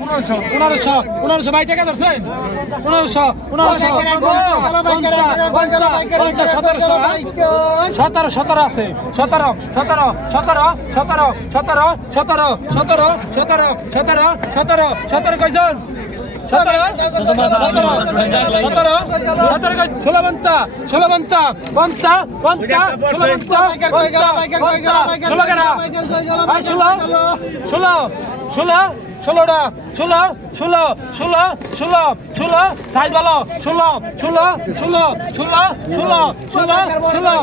পনেরোশো পনেরোশো পনেরোশো ভাই টাকা ধরছেন পনেরোশো পনেরোশো পঞ্চাশ সতেরোশো সতেরো সতেরো আছে সতেরো সতেরো সতেরো সতেরো সতেরো সতেরো সতেরো সতেরো সতেরো সতেরো সতেরো কয়জন ষোলো পঞ্চা ষোলো পঞ্চা পঞ্চা পঞ্চা ষোলো পঞ্চা ষোলো কেনা ষোলো ষোলো ষোলো ষোলোটা ষোলো ষোলো ষোলো ষোলো ষোলো সাইজ ভালো ষোলো ষোলো ষোলো ষোলো ষোলো ষোলো ষোলো ষোলো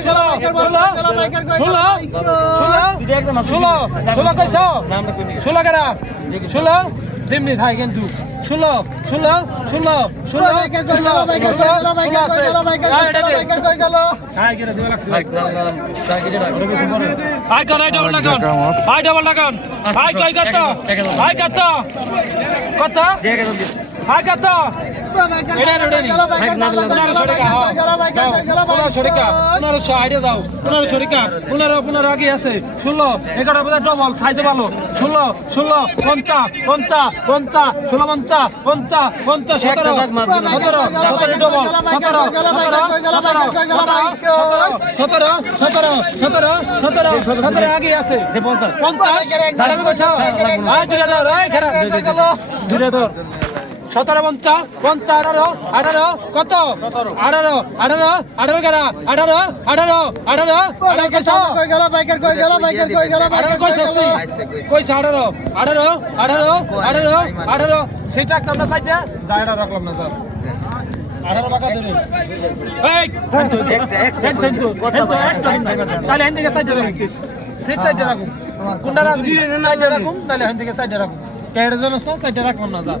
ষোলো ষোলো ষোলো ষোলো ষোলো কইছ ষোলো কেনা ষোলো তেমনি থাকে কিন্তু সুলভ সুলভ সুলভ সুলভ কত কত কত পনেরোশো পনেরোশো টাকা পনেরোশো টাকা পনেরো পনেরো আগে আছে ষোলো এগারো বোধহয় ডবল সাইজে ভালো ষোলো ষোলো পঞ্চা পঞ্চা পঞ্চা ষোলো পঞ্চা পঞ্চা পঞ্চা সতেরো সতেরো সতেরো ডবল সতেরো সতেরো সতেরো সতেরো সতেরো সতেরো সতেরো সতেরো আগে আছে পঞ্চাশ সতেরো পঞ্চাশ পঞ্চাশ আঠারো আঠারো কত? আঠারো আঠারো আঠারো গেলা আঠারো আঠারো আঠারো কই আঠারো আঠারো আঠারো আঠারো আঠারো সেটা একটা আমরা সাইডে জায়গাটা রাখলাম না স্যার। তাহলে রাখুন। রাখুন কোনটা রাখুন তাহলে হেন থেকে সাইডে রাখুন। কেড়ে ক্যারেজ সাইডে রাখলাম না স্যার।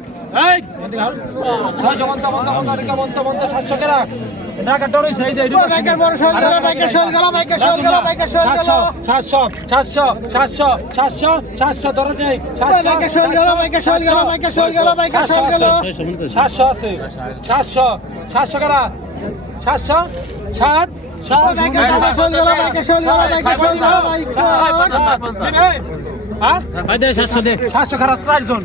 সাতশো আছে সাতশো সাতশো খারাপ চারজন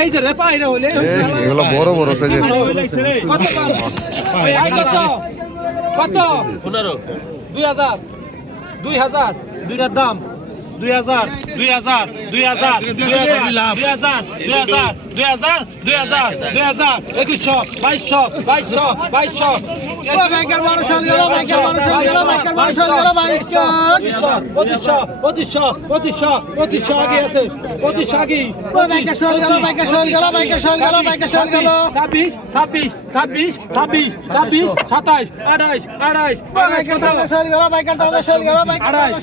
এই যে রেপা এরা হলে বড় বড় কত কত দুই হাজার দুই হাজার দুইটার দাম? দুই হাজার দুই হাজার দুই হাজার দুই হাজার দুই হাজার দুই হাজার দুই হাজার দুই হাজার একুশশো বাইশশো বাইশশো বাইশশো পঁচিশশো পঁচিশশো পঁচিশশো পঁচিশশো আগে আছে পঁচিশশো আগে ছাব্বিশ ছাব্বিশ ছাব্বিশ ছাব্বিশ ছাব্বিশ সাতাইশ আঠাইশ আঠাইশ আঠাইশ আড়াইশ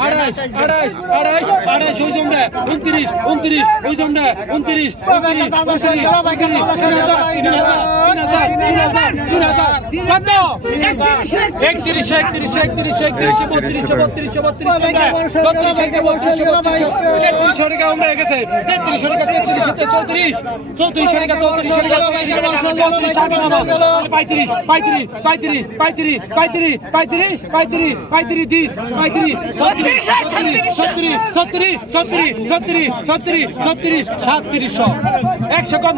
আড়াইশ আড়াইশ আড়াইশ আড়াইশ আড়াইশ ওই জমে উনত্রিশ উনত্রিশ ওই জমে উনত্রিশ উনত্রিশ কত? একত্রিশ একত্রিশ একত্রিশ একত্রিশ, বত্রিশ বত্রিশ বত্রিশ বত্রিশ তেত্রিশ টাকা আমরা গেছে। তেত্রিশ টাকা তেত্রিশ চৌত্রিশ। চৌত্রিশ টাকা চৌত্রিশ টাকা চৌত্রিশ পঁয়ত্রিশ পঁয়ত্রিশ পঁয়ত্রিশ পঁয়ত্রিশ পঁয়ত্রিশ পঁয়ত্রিশ পঁয়ত্রিশ পঁয়ত্রিশ, তিরিশ, পঁয়ত্রিশ, ছত্রিশ ছত্রিশ ছত্রিশ ছত্রিশ ছত্রিশ ছত্রিশ ছত্রিশ, সাতত্রিশশো। একশো কম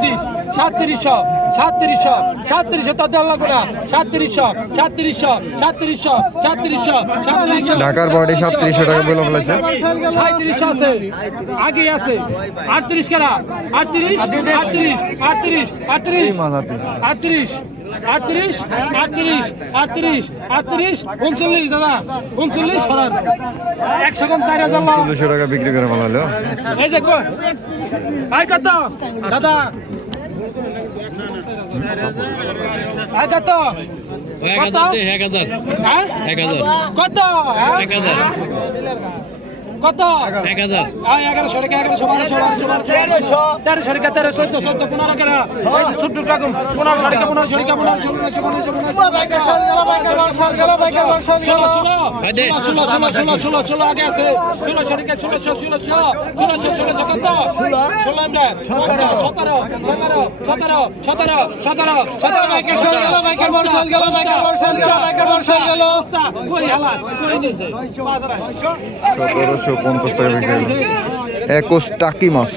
সাতত্রিশশো সাতত্রিশশো তো দেড় লাখ না। সাতত্রিশশো সাতত্রিশশো সাতত্রিশশো সাতত্রিশশো সাতত্রিশশো ঢাকার বডি সাতত্রিশশো টাকা বলে ফেলেছে। সাঁত্রিশশো আছে আগে আছে। আটত্রিশ কেনা আটত্রিশ আটত্রিশ আটত্রিশ আটত্রিশ আটত্রিশ আটত্রিশ আটত্রিশ আটত্রিশ আটত্রিশ উনচল্লিশ দাদা উনচল্লিশ সরান। একশো কম চার হাজার। টাকা বিক্রি করে ফেলালো এই যে কত? দাদা কত? এক হাজার এক কত? এক হাজার। হ্যাঁ? হ্যাঁ? কত এক হাজার এগারোশো টাকা এগারোশো বারোশো তেরোশো তেরোশো টাকা তেরো চোদ্দ চোদ্দ পনেরো টাকা ছোট্ট টাকা পনেরোশো টাকা পনেরোশো টাকা পনেরোশো পনেরোশো চারশো পঞ্চাশ টাকা বিক্রি হলো একুশ টাকি মাছ।